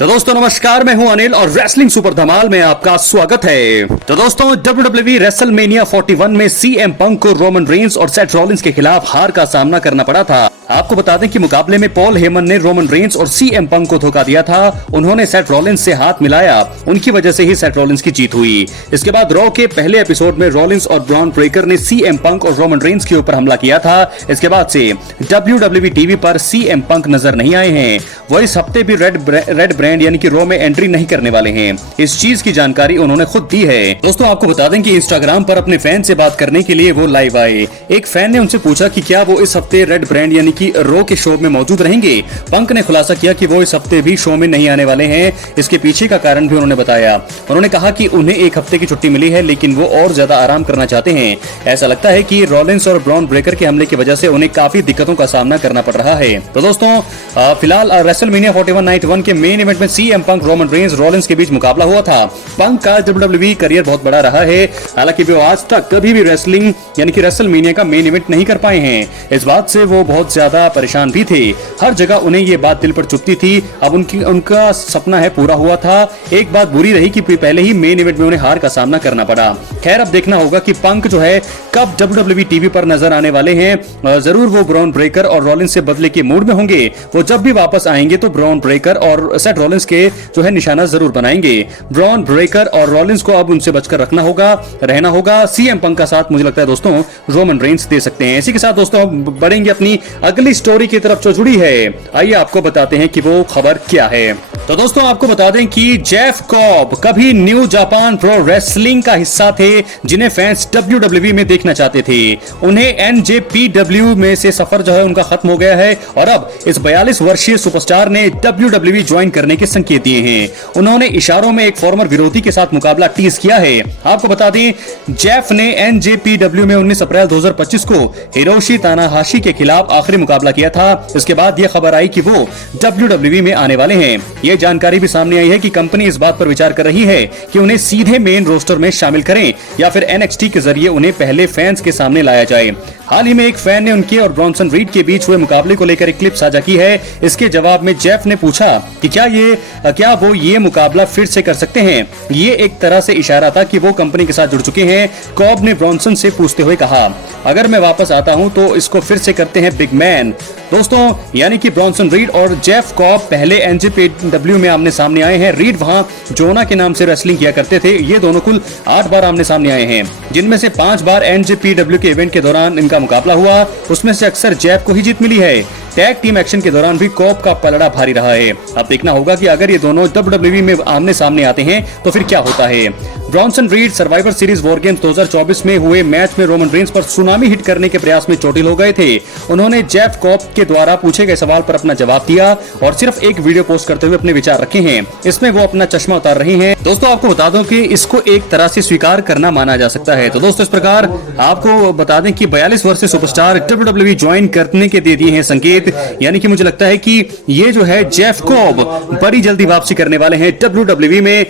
तो दोस्तों नमस्कार, मैं हूं अनिल और रेसलिंग सुपर धमाल में आपका स्वागत है। तो दोस्तों WWE रेसलमेनिया 41 में सीएम पंक को रोमन रेंस और सेथ रॉलिंस के खिलाफ हार का सामना करना पड़ा था। आपको बता दें कि मुकाबले में पॉल हेमन ने रोमन रेंस और सीएम पंक को धोखा दिया था। उन्होंने सेथ रॉलिंस से हाथ मिलाया, उनकी वजह से ही सेथ रॉलिंस की जीत हुई। इसके बाद रॉ के पहले एपिसोड में रॉलिंस और ब्रॉन ब्रेकर ने सीएम पंक और रोमन रेंस के ऊपर हमला किया था। इसके बाद से WWE टीवी पर सीएम पंक नजर नहीं आए हैं। वो इस हफ्ते भी रेड ब्रांड यानी कि रॉ में एंट्री नहीं करने वाले हैं। इस चीज की जानकारी उन्होंने खुद दी है। दोस्तों आपको बता दें कि इंस्टाग्राम पर अपने फैन से बात करने के लिए वो लाइव आए। एक फैन ने उनसे पूछा कि क्या वो इस हफ्ते रेड ब्रांड यानी कि रॉ के शो में मौजूद रहेंगे। पंक ने खुलासा किया कि वो इस हफ्ते भी शो में नहीं आने वाले हैं। इसके पीछे का कारण भी उन्होंने बताया। उन्होंने कहा कि उन्हें एक हफ्ते की छुट्टी मिली है, लेकिन वो और ज्यादा आराम करना चाहते हैं। ऐसा लगता है कि रॉलिंस और ब्रॉन ब्रेकर के हमले की वजह से उन्हें काफी दिक्कतों का सामना करना पड़ रहा है। तो दोस्तों फिलहाल रेसलमेनिया 41 नाइट 1 के मेन इवेंट में CM Punk Roman Reigns Rollins के बीच मुकाबला हुआ था। पंक का WWE करियर बहुत बड़ा रहा है, हालांकि वो आज तक कभी भी रेसलिंग यानी कि रेसलमेनिया का मेन इवेंट नहीं कर पाए हैं। इस बात से वो बहुत ज्यादा परेशान भी थे। हर जगह उन्हें ये बात दिल पर चुभती थी। अब उनका सपना है पूरा हुआ था। एक बात बुरी रही कि पहले ही मेन इवेंट में उन्हें हार का सामना करना पड़ा। खैर अब देखना होगा कि पंक जो है कब WWE टीवी पर नजर आने वाले हैं। जरूर वो ब्रॉन ब्रेकर और रॉलिंस से बदले के मूड में होंगे। वो जब भी वापस आएंगे तो ब्रॉन ब्रेकर और सेथ रॉलिंस के जो है निशाना जरूर बनाएंगे। ब्रॉन ब्रेकर और रॉलिंस को अब उनसे बचकर रहना होगा। सीएम पंक का साथ मुझे लगता है दोस्तों रोमन रेंस दे सकते हैं। इसी के साथ दोस्तों बढ़ेंगे अपनी अगली स्टोरी की तरफ जो जुड़ी है। आइए आपको बताते हैं कि वो खबर क्या है। तो दोस्तों आपको बता दें कि जेफ कॉब कभी न्यू जापान प्रो रेसलिंग का हिस्सा थे, जिन्हें फैंस WWE में देखना चाहते थे। उन्हें NJPW में से सफर जो है उनका खत्म हो गया है और अब इस 42 वर्षीय सुपरस्टार ने WWE ज्वाइन करने के संकेत दिए हैं। उन्होंने इशारों में एक फॉर्मर विरोधी के साथ मुकाबला टीज किया है। आपको बता दें जेफ ने NJPW में 19 अप्रैल 2025 को हिरोशी तानाहाशी के खिलाफ आखिरी मुकाबला किया था। इसके बाद यह खबर आई कि वो WWE में आने वाले हैं। यह जानकारी भी सामने आई है कि कंपनी इस बात पर विचार कर रही है कि उन्हें सीधे मेन रोस्टर में शामिल करें या फिर NXT के जरिए उन्हें पहले फैंस के सामने लाया जाए। हाल ही में एक फैन ने उनके और ब्रॉन्सन रीड के बीच हुए मुकाबले को लेकर एक क्लिप साझा की है। इसके जवाब में जेफ ने पूछा कि क्या वो ये मुकाबला फिर से कर सकते हैं। ये एक तरह से इशारा था कि वो कंपनी के साथ जुड़ चुके हैं। कॉब ने ब्रॉन्सन से पूछते हुए कहा, अगर मैं वापस आता हूं तो इसको फिर से करते हैं बिग मैन। दोस्तों यानी कि ब्रॉन्सन रीड और जेफ कॉब पहले NJPW में आमने सामने आए हैं। रीड वहां जोना के नाम से रेसलिंग किया करते थे। ये दोनों कुल 8 बार आमने सामने आए हैं, जिनमें से 5 बार NJPW के इवेंट के दौरान इनका मुकाबला हुआ। उसमें से अक्सर जेफ को ही जीत मिली है। टैग टीम एक्शन के दौरान भी कॉब का पलड़ा भारी रहा है। अब देखना होगा कि अगर ये दोनों WWE में आमने सामने आते हैं तो फिर क्या होता है। Bronson read survivor series war games 2024 में हुए मैच में रोमन रेंस पर सुनामी हिट करने के प्रयास में चोटिल हो गए थे। उन्होंने जेफ कॉब के द्वारा पूछे गए सवाल पर अपना जवाब दिया और सिर्फ एक वीडियो पोस्ट करते हुए अपने विचार रखे हैं। इसमें वो अपना चश्मा उतार रही हैं। दोस्तों आपको बता दूं कि इसको एक तरह से स्वीकार करना माना जा सकता है। तो दोस्तों इस प्रकार आपको बता दें कि 42 वर्षीय सुपरस्टार WWE ज्वाइन करने के दे दिए हैं संकेत। यानी कि मुझे लगता है कि ये जो है जेफ कॉब बड़ी जल्दी वापसी करने वाले हैं WWE में।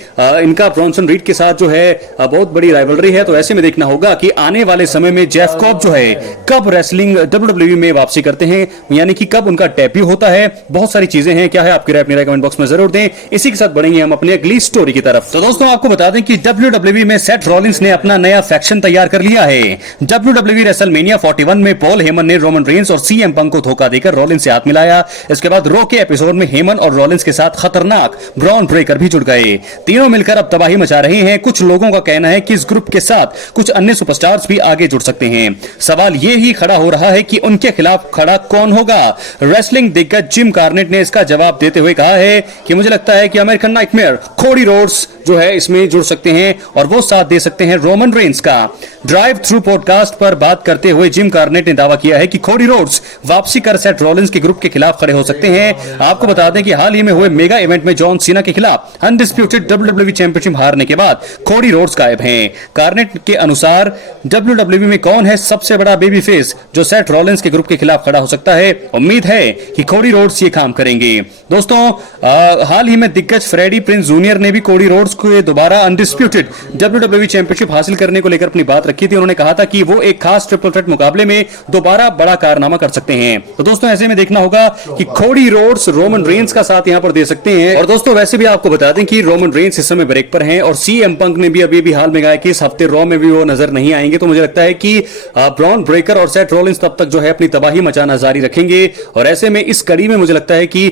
इनका ब्रॉन्सन रीड के साथ जो है बहुत बड़ी राइवलरी है। तो ऐसे में देखना होगा कि आने वाले समय में जेफ कॉब जो है कब रेसलिंग WWE में वापसी करते हैं, यानी कि कब उनका डेब्यू होता है। बहुत सारी चीजें हैं। क्या है आपकी राय, अपनी राय कमेंट बॉक्स में जरूर दें। इसी के साथ बढ़ेंगे हम अपनी अगली स्टोरी की तरफ। तो दोस्तों आपको बता दें कि WWE में सेथ रॉलिंस ने अपना नया फैक्शन तैयार कर लिया है। WWE रेसलमेनिया 41 में पॉल हेमन ने रोमन रेंस और सीएम पंक को धोखा देकर रॉलिंस से हाथ मिलाया। इसके बाद रॉ के एपिसोड में हेमन और रॉलिंस के साथ खतरनाक ब्रॉन ब्रेकर भी जुड़ गए। तीनों मिलकर अब तबाही मचा रहे हैं। कुछ लोगों का कहना है कि इस ग्रुप के साथ कुछ अन्य सुपरस्टार्स भी आगे जुड़ सकते हैं। सवाल ये ही खड़ा हो रहा है कि उनके खिलाफ खड़ा कौन होगा। रेसलिंग दिग्गज जिम कार्नेट ने इसका जवाब देते हुए कहा है कि मुझे लगता है कि अमेरिकन नाइटमेयर कोडी रोड्स जो है इसमें जुड़ सकते हैं और वो साथ दे सकते हैं रोमन रेंस का। ड्राइव थ्रू पॉडकास्ट पर बात करते हुए जिम कार्नेट ने दावा किया है कि कोडी रोड्स वापसी कर सेथ रॉलिंस के ग्रुप के खिलाफ खड़े हो सकते हैं। आपको बता दें कि हाल ही में हुए मेगा इवेंट में जॉन सीना के खिलाफ अनडिस्प्यूटेड WWE चैंपियनशिप हारने के बाद कोडी रोड्स गायब हैं। कार्नेट के अनुसार WWE में कौन है सबसे बड़ा बेबी फेस जो सेथ रॉलिंस के ग्रुप के खिलाफ खड़ा हो सकता है। उम्मीद है कि कोडी रोड्स ये काम करेंगे। दोस्तों हाल ही में दिग्गज फ्रेडी प्रिंस जूनियर ने भी कोडी रोड्स को दोबारा अनडिस्प्यूटेड WWE चैंपियनशिप हासिल करने को लेकर अपनी बात रखी थी, उन्होंने कहा था कि वो एक खास ट्रिपल थ्रेट मुकाबले में दोबारा बड़ा कारनामा कर सकते हैं। तो दोस्तों ऐसे में देखना होगा कि कोडी रोड्स रोमन रेंस का साथ यहां पर दे सकते हैं। और दोस्तों वैसे भी आपको बता दें कि रोमन रेंस इस समय ब्रेक पर हैं और सीएम पंक ने भी अभी हाल में कहा कि इस हफ्ते रॉ में भी वो नजर नहीं आएंगे। तो मुझे लगता है कि ब्रॉन ब्रेकर और सेथ रॉलिंस तब तक जो है अपनी तबाही मचाना जारी रखेंगे। और ऐसे में इस कड़ी में मुझे लगता है कि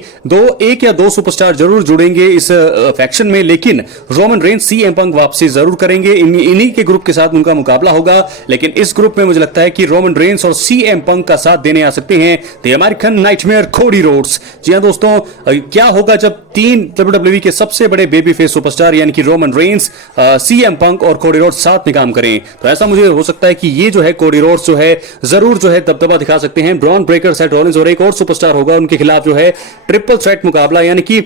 एक या दो सुपरस्टार जरूर जुड़ेंगे इस फैक्शन में, लेकिन रोमन रेंस सीएम पंक वापसी जरूर करेंगे। इन्हीं के ग्रुप के साथ उनका मुकाबला होगा। लेकिन इस ग्रुप में मुझे लगता है कि रोमन रेंस और सीएम पंक का साथ देने आ सकते हैं the American Nightmare Cody Rhodes. जी हां दोस्तों, क्या होगा जब तीन डब्ल्यूडब्ल्यूई के सबसे बड़े बेबी फेस सुपरस्टार यानी कि रोमन रेंस, सीएम पंक और कोडी रोड्स साथ में काम करें? तो ऐसा मुझे हो सकता है कि ये जो है कोडी रोड्स जो है जरूर जो है दबदबा दिखा सकते हैं। ब्रॉन ब्रेकर, सेथ रॉलिंस और एक और सुपरस्टार होगा उनके खिलाफ जो है ट्रिपल थ्रेट मुकाबला यानी कि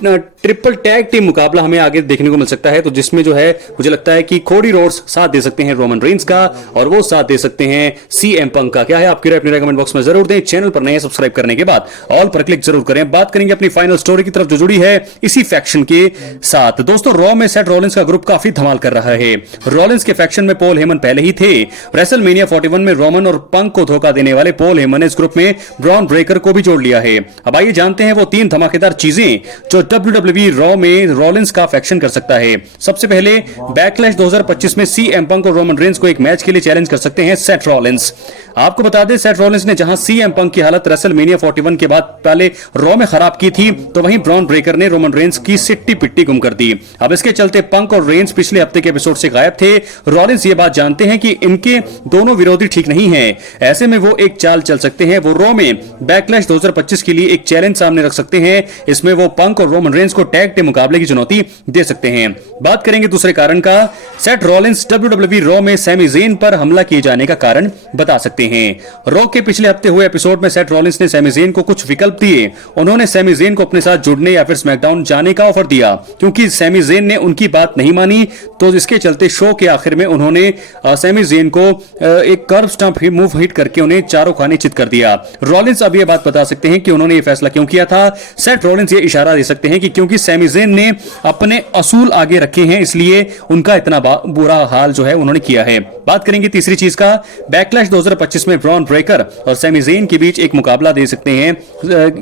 ट्रिपल टैग टीम मुकाबला हमें आगे देखने को मिल सकता है। तो जिसमें जो है मुझे लगता है कि कोडी रोड्स साथ दे सकते हैं रोमन रेंस का और वो साथ दे सकते हैं सीएम पंक का। क्या है आपकी राय? अपने कमेंट बॉक्स में जरूर दें। चैनल पर नए सब्सक्राइब करने के बाद ऑल पर क्लिक जरूर करें। बात करेंगे अपनी फाइनल स्टोरी की तरफ जो जुड़ी है इसी फैक्शन के साथ। दोस्तों रॉ में सेथ रॉलिंस का ग्रुप काफी धमाल कर रहा है। रॉलिंस के फैक्शन में पॉल हेमन पहले ही थे। रेसलमेनिया 41 में रोमन और पंक को धोखा देने वाले पॉल हेमन ने इस ग्रुप में ब्रॉन ब्रेकर को भी जोड़ लिया है। अब आइए जानते हैं वो तीन धमाकेदार चीजें जो डब्ल्यूडब्ल्यूई रॉ में रॉलिंस का फैक्शन कर सकता है। सबसे पहले बैकलैश 2025 में सीएम पंक और रोमन रेंस को एक मैच के लिए चैलेंज कर सकते हैं सेथ रॉलिंस। आपको बता दें सेथ रॉलिंस ने जहां सीएम पंक की हालत रेसलमेनिया 41 के बाद पहले रॉ में खराब की थी, तो वहीं ब्रॉन ब्रेकर ने रोमन रेंस की सिट्टी पिट्टी गुम कर दी। अब इसके चलते पंक और रेंस पिछले हफ्ते के एपिसोड से गायब थे। रॉलिंस ये बात जानते हैं कि इनके दोनों विरोधी ठीक नहीं है। ऐसे में वो एक चाल चल सकते हैं। वो रॉ में बैकलैश 2025 के लिए एक चैलेंज सामने रख सकते हैं। इसमें वो पंक और रोमन रेंस को टैग टीम मुकाबले की चुनौती दे सकते हैं। बात करेंगे दूसरे कारण का। सेथ रॉलिंस डब्ल्यूडब्ल्यूई रॉ में सैमी ज़ेन पर हमला किए जाने का कारण बता सकते हैं। रॉ के पिछले हफ्ते हुए एपिसोड में सेथ रॉलिंस ने सैमी ज़ेन को कुछ विकल्प दिए। उन्होंने सैमी ज़ेन को अपने साथ जुड़ने या फिर स्मैकडाउन जाने का ऑफर दिया। क्योंकि सैमी ज़ेन ने उनकी बात नहीं मानी, तो इसके चलते शो के आखिर में उन्होंने सैमी ज़ेन को एक कर्व स्टंप मूव हिट करके उन्हें चारों खाने चित कर दिया। रॉलिंस अब यह बात बता सकते हैं कि उन्होंने यह फैसला क्यों किया था। सेथ रॉलिंस ये इशारा दे सकते हैं कि क्योंकि सैमी ज़ेन ने अपने असूल आगे रखे हैं, इसलिए उनका इतना बुरा हाल जो है उन्होंने किया है। बात करेंगे तीसरी चीज का। बैकलैश 2025 में ब्रॉन ब्रेकर और सैमी ज़ेन के बीच एक मुकाबला दे सकते हैं।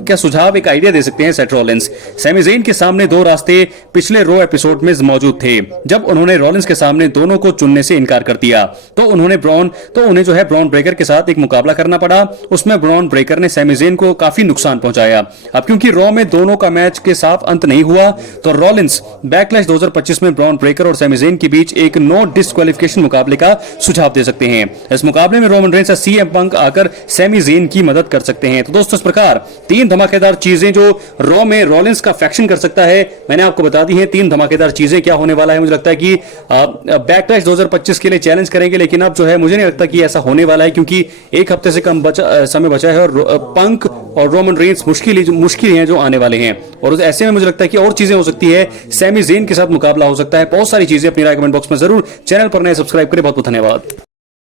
क्या सुझाव, एक आइडिया दे सकते हैं सेथ रॉलिंस। सैमी ज़ेन के सामने दो रास्ते पिछले रॉ एपिसोड में मौजूद थे। जब उन्होंने रॉलिंस के सामने दोनों को चुनने से इनकार कर दिया, तो उन्हें जो है ब्रॉन ब्रेकर के साथ एक मुकाबला करना पड़ा। उसमें ब्रॉन ब्रेकर ने सैमी ज़ेन को काफी नुकसान पहुंचाया। अब क्योंकि रॉ में दोनों का मैच के साफ अंत नहीं हुआ, तो रॉलिंस बैकलैश 2025 में ब्रॉन ब्रेकर और सैमी ज़ेन के बीच एक नो डिस्क्वालिफिकेशन मुकाबले का सुझाव दे सकते हैं। इस मुकाबले में रोमन रेंस या सीएम पंक आकर सैमी ज़ेन की मदद कर सकते हैं। तो दोस्तों इस प्रकार तीन धमाकेदार चीजें जो रॉ में रॉलिंस का फैक्शन कर सकता है, मैंने आपको बता दी हैं। तीन धमाकेदार चीजें क्या होने वाला है, मुझे लगता है कि बैकलैश 2025 के लिए चैलेंज करेंगे, लेकिन अब जो है मुझे नहीं लगता कि ऐसा होने वाला है, क्योंकि एक हफ्ते से कम समय बचा है और पंक और रोमन रेंस मुश्किल हैं जो आने वाले हैं। और ऐसे में मुझे लगता है कि और चीजें हो सकती है। सैमी ज़ेन के साथ मुकाबला हो सकता है। बहुत सारी चीजें। अपनी राय कमेंट बॉक्स में जरूर। चैनल पर नए सब्सक्राइब करें। बहुत बहुत धन्यवाद।